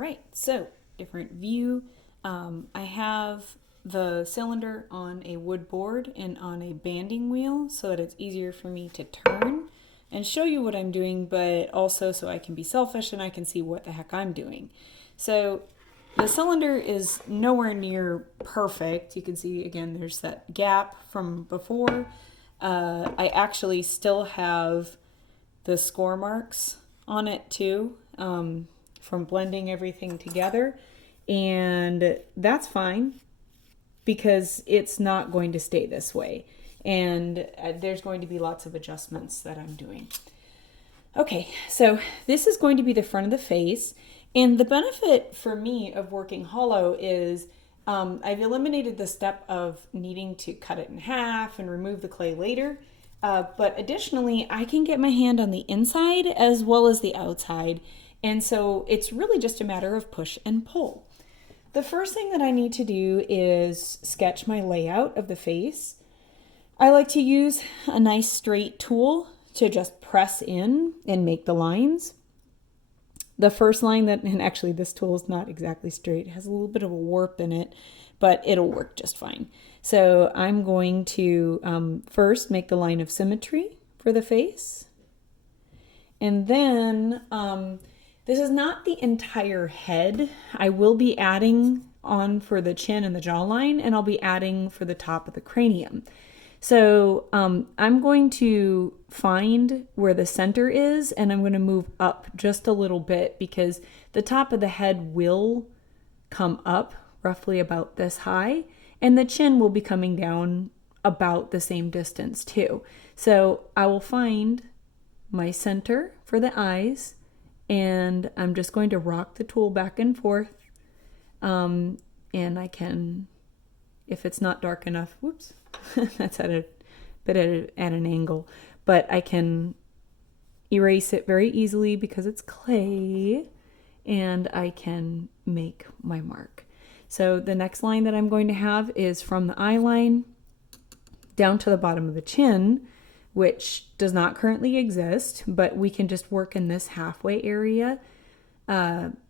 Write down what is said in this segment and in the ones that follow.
right, so different view. I have the cylinder on a wood board and on a banding wheel so that it's easier for me to turn and show you what I'm doing, but also so I can be selfish and I can see what the heck I'm doing. So the cylinder is nowhere near perfect. You can see again there's that gap from before. I actually still have the score marks on it too, from blending everything together, and that's fine because it's not going to stay this way, and there's going to be lots of adjustments that I'm doing. Okay, so this is going to be the front of the face, and the benefit for me of working hollow is I've eliminated the step of needing to cut it in half and remove the clay later. But additionally, I can get my hand on the inside as well as the outside. And so it's really just a matter of push and pull. The first thing that I need to do is sketch my layout of the face. I like to use a nice straight tool to just press in and make the lines. The first line and actually this tool is not exactly straight, it has a little bit of a warp in it, but it'll work just fine. So I'm going to first make the line of symmetry for the face. And then this is not the entire head. I will be adding on for the chin and the jawline, and I'll be adding for the top of the cranium. So I'm going to find where the center is, and I'm going to move up just a little bit because the top of the head will come up roughly about this high, and the chin will be coming down about the same distance too. So I will find my center for the eyes, and I'm just going to rock the tool back and forth, and I can, if it's not dark enough, whoops, that's at a bit at an angle, but I can erase it very easily because it's clay, and I can make my mark. So the next line that I'm going to have is from the eye line down to the bottom of the chin, which does not currently exist, but we can just work in this halfway area.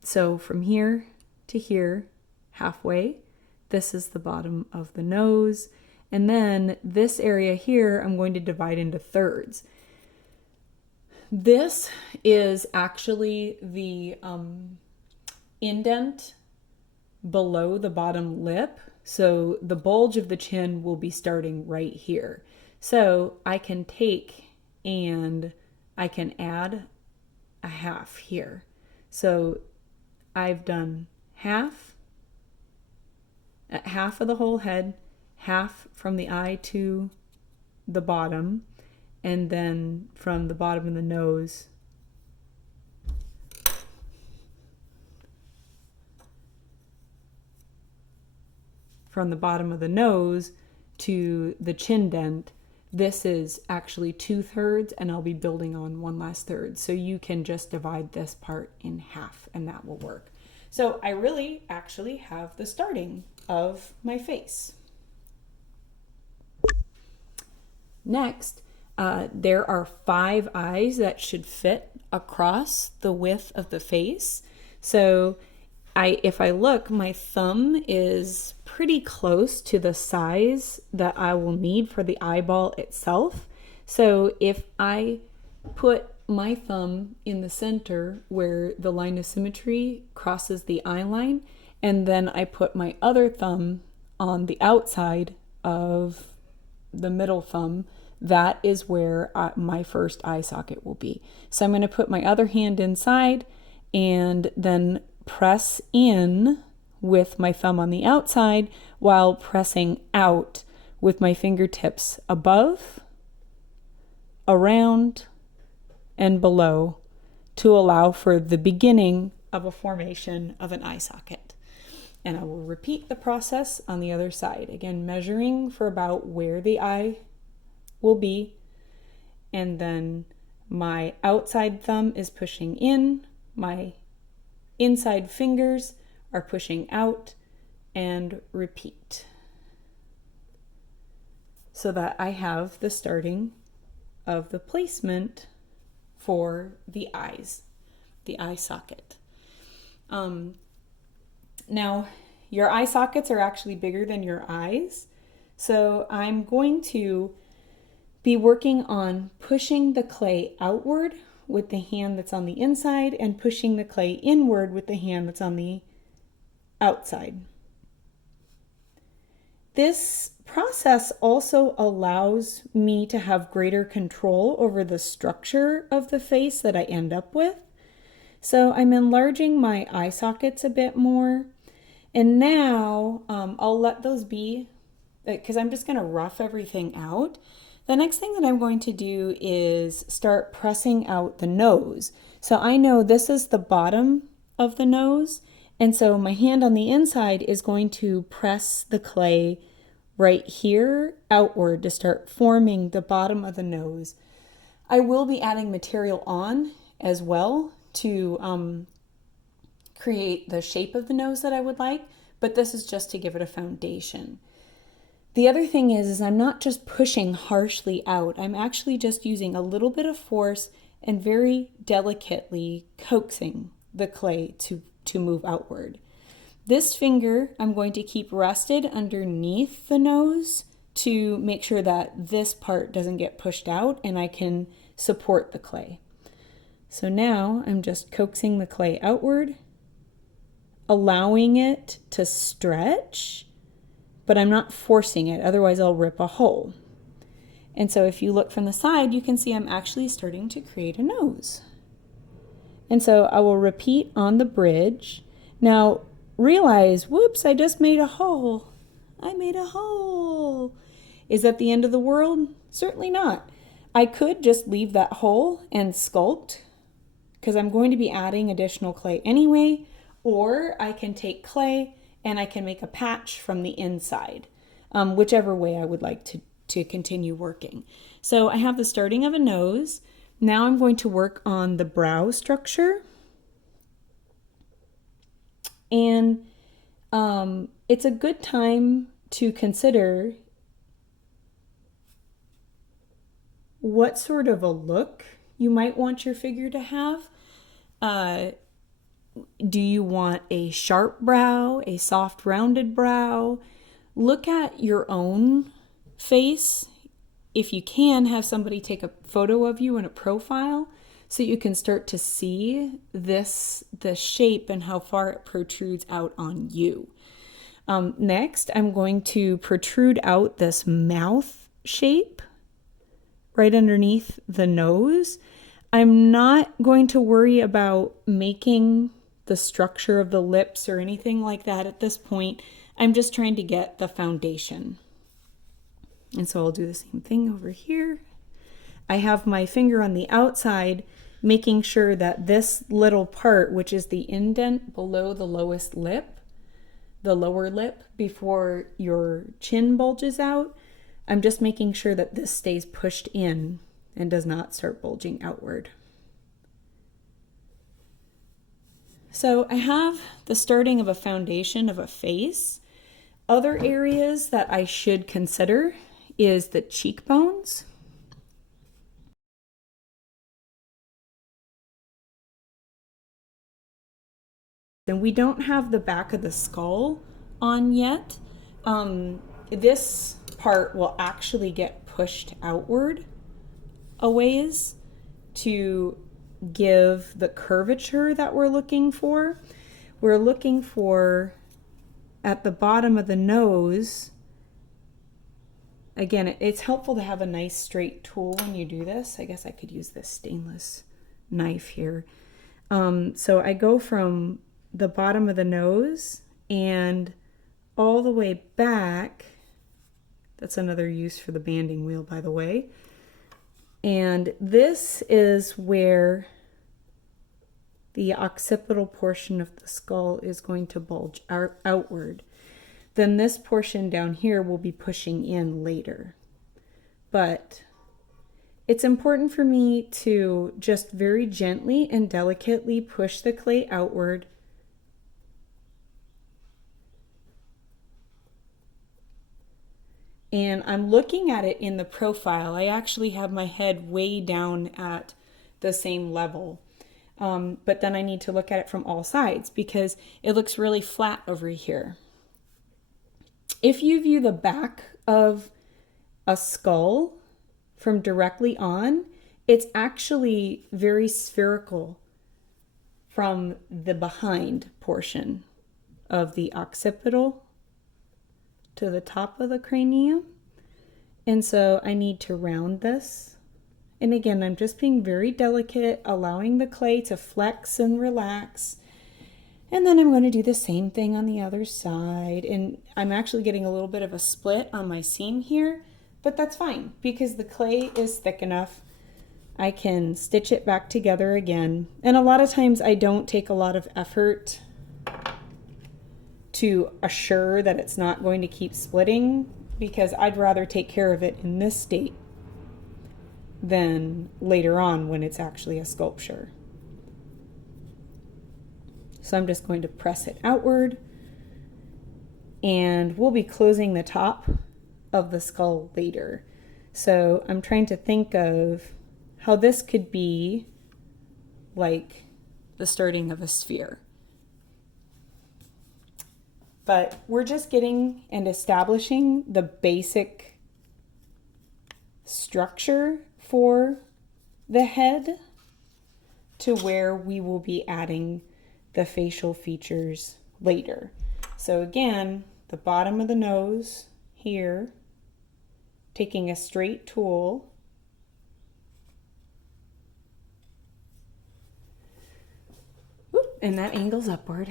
So from here to here, halfway, this is the bottom of the nose. And then this area here, I'm going to divide into thirds. This is actually the indent below the bottom lip. So the bulge of the chin will be starting right here. So I can take and I can add a half here. So I've done half of the whole head, half from the eye to the bottom, and then from the bottom of the nose to the chin dent. This is actually 2/3, and I'll be building on one last third. So you can just divide this part in half and that will work. So I really actually have the starting of my face. Next, there are 5 eyes that should fit across the width of the face. So if I look, my thumb is pretty close to the size that I will need for the eyeball itself. So if I put my thumb in the center where the line of symmetry crosses the eye line, and then I put my other thumb on the outside of the middle thumb, that is where my first eye socket will be. So I'm going to put my other hand inside and then press in with my thumb on the outside while pressing out with my fingertips above, around, and below to allow for the beginning of a formation of an eye socket. And I will repeat the process on the other side. Again, measuring for about where the eye will be. And then my outside thumb is pushing in, my inside fingers are pushing out, and repeat. So that I have the starting of the placement for the eyes, the eye socket. Now, your eye sockets are actually bigger than your eyes. So I'm going to be working on pushing the clay outward with the hand that's on the inside and pushing the clay inward with the hand that's on the outside. This process also allows me to have greater control over the structure of the face that I end up with. So I'm enlarging my eye sockets a bit more. And now I'll let those be because I'm just going to rough everything out. The next thing that I'm going to do is start pressing out the nose. So I know this is the bottom of the nose. And so my hand on the inside is going to press the clay right here outward to start forming the bottom of the nose. I will be adding material on as well to create the shape of the nose that I would like, but this is just to give it a foundation. The other thing is I'm not just pushing harshly out. I'm actually just using a little bit of force and very delicately coaxing the clay to move outward. This finger I'm going to keep rested underneath the nose to make sure that this part doesn't get pushed out and I can support the clay. So now I'm just coaxing the clay outward, allowing it to stretch, but I'm not forcing it, otherwise I'll rip a hole. And so if you look from the side, you can see I'm actually starting to create a nose. And so I will repeat on the bridge. Now realize, whoops, I just made a hole. I made a hole. Is that the end of the world? Certainly not. I could just leave that hole and sculpt because I'm going to be adding additional clay anyway, or I can take clay and I can make a patch from the inside, whichever way I would like to continue working. So I have the starting of a nose. Now I'm going to work on the brow structure. And it's a good time to consider what sort of a look you might want your figure to have. Do you want a sharp brow, a soft rounded brow? Look at your own face. If you can, have somebody take a photo of you in a profile so you can start to see the shape and how far it protrudes out on you. Next, I'm going to protrude out this mouth shape right underneath the nose. I'm not going to worry about making the structure of the lips or anything like that at this point. I'm just trying to get the foundation. And so I'll do the same thing over here. I have my finger on the outside, making sure that this little part, which is the indent below the lowest lip, the lower lip before your chin bulges out, I'm just making sure that this stays pushed in and does not start bulging outward. So I have the starting of a foundation of a face. Other areas that I should consider is the cheekbones. And we don't have the back of the skull on yet. This part will actually get pushed outward a ways to give the curvature that we're looking for. We're looking for at the bottom of the nose. Again, it's helpful to have a nice straight tool when you do this. I guess I could use this stainless knife here. So I go from the bottom of the nose and all the way back. That's another use for the banding wheel, by the way. And this is where the occipital portion of the skull is going to bulge outward. Then this portion down here will be pushing in later. But it's important for me to just very gently and delicately push the clay outward. And I'm looking at it in the profile. I actually have my head way down at the same level. but then I need to look at it from all sides because it looks really flat over here. If you view the back of a skull from directly on, it's actually very spherical from the behind portion of the occipital to the top of the cranium. And so I need to round this. And again, I'm just being very delicate, allowing the clay to flex and relax. And then I'm going to do the same thing on the other side. And I'm actually getting a little bit of a split on my seam here, but that's fine because the clay is thick enough. I can stitch it back together again. And a lot of times I don't take a lot of effort to assure that it's not going to keep splitting because I'd rather take care of it in this state than later on when it's actually a sculpture. So I'm just going to press it outward, and we'll be closing the top of the skull later. So I'm trying to think of how this could be like the starting of a sphere. But we're just getting and establishing the basic structure for the head to where we will be adding the facial features later. So again, the bottom of the nose here, taking a straight tool, and that angles upward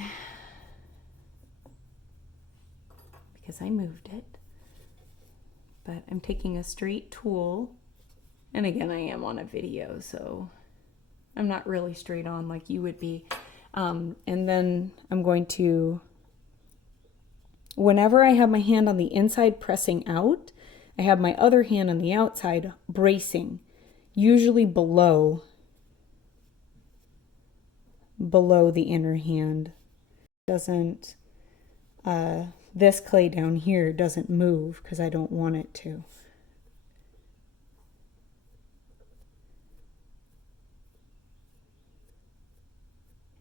because I moved it. But I'm taking a straight tool, and again, I am on a video, so I'm not really straight on like you would be. And then I'm going to, whenever I have my hand on the inside pressing out, I have my other hand on the outside bracing, usually below the inner hand. Doesn't, this clay down here doesn't move because I don't want it to.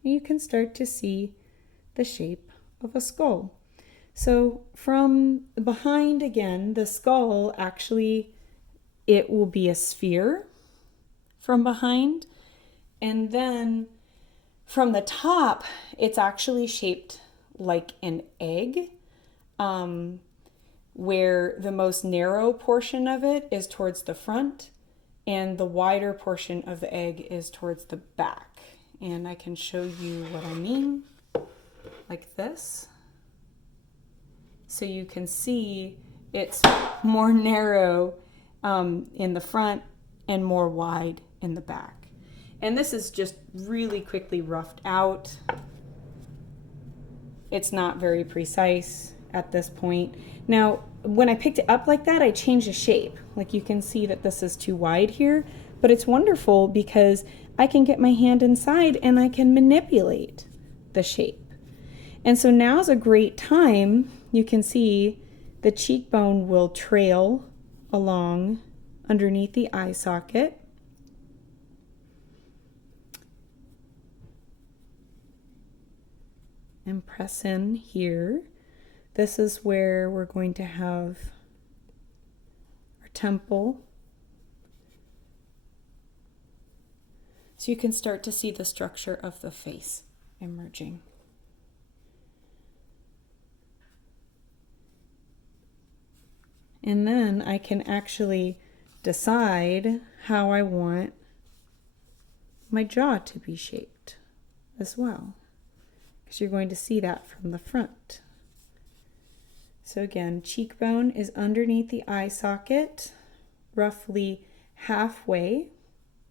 You can start to see the shape of a skull. So from behind, again, the skull actually, it will be a sphere from behind. And then from the top, it's actually shaped like an egg, where the most narrow portion of it is towards the front and the wider portion of the egg is towards the back. And I can show you what I mean, like this. So you can see it's more narrow in the front and more wide in the back. And this is just really quickly roughed out. It's not very precise at this point. Now, when I picked it up like that, I changed the shape. Like you can see that this is too wide here, but it's wonderful because I can get my hand inside and I can manipulate the shape. And so now's a great time. You can see the cheekbone will trail along underneath the eye socket. And press in here. This is where we're going to have our temple. So you can start to see the structure of the face emerging. And then I can actually decide how I want my jaw to be shaped as well, because you're going to see that from the front. So again, cheekbone is underneath the eye socket, roughly halfway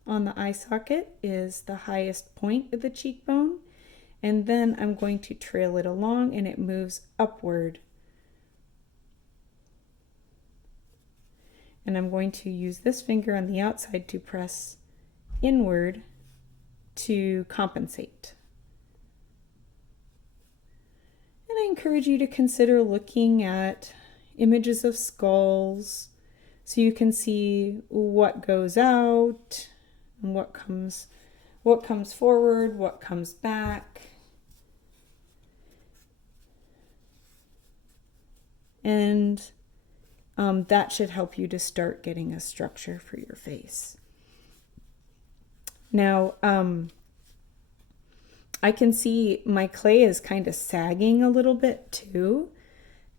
on the eye socket is the highest point of the cheekbone, and then I'm going to trail it along and it moves upward. And I'm going to use this finger on the outside to press inward to compensate. And I encourage you to consider looking at images of skulls so you can see what goes out and what what comes forward, what comes back. And that should help you to start getting a structure for your face. Now, I can see my clay is kind of sagging a little bit too,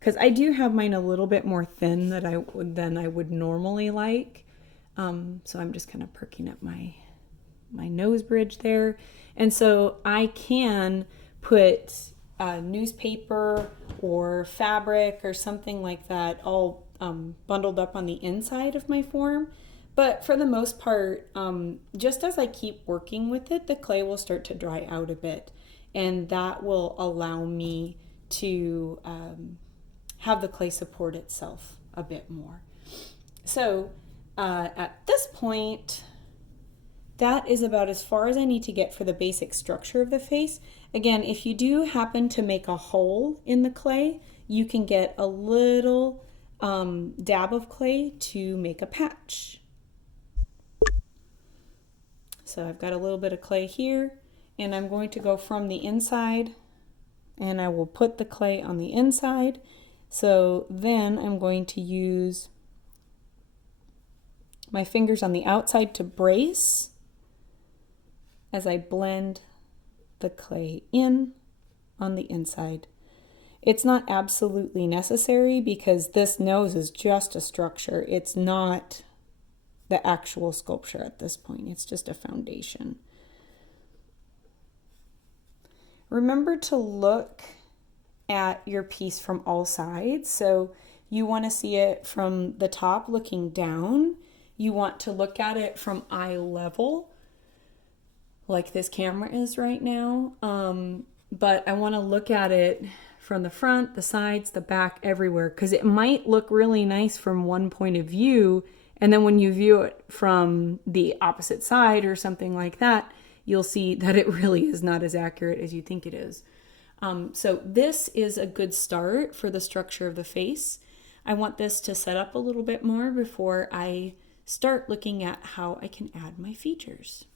because I do have mine a little bit more thin than I would normally like. So I'm just kind of perking up my nose bridge there. And so I can put newspaper or fabric or something like that all bundled up on the inside of my form. But for the most part, just as I keep working with it, the clay will start to dry out a bit. And that will allow me to have the clay support itself a bit more. So at this point, that is about as far as I need to get for the basic structure of the face. Again, if you do happen to make a hole in the clay, you can get a little dab of clay to make a patch. So I've got a little bit of clay here, and I'm going to go from the inside, and I will put the clay on the inside. So then I'm going to use my fingers on the outside to brace as I blend the clay in on the inside. It's not absolutely necessary because this nose is just a structure. It's not the actual sculpture at this point. It's just a foundation. Remember to look at your piece from all sides. So you want to see it from the top looking down. You want to look at it from eye level, like this camera is right now. But I want to look at it from the front, the sides, the back, everywhere, because it might look really nice from one point of view, and then when you view it from the opposite side or something like that, you'll see that it really is not as accurate as you think it is. So this is a good start for the structure of the face. I want this to set up a little bit more before I start looking at how I can add my features.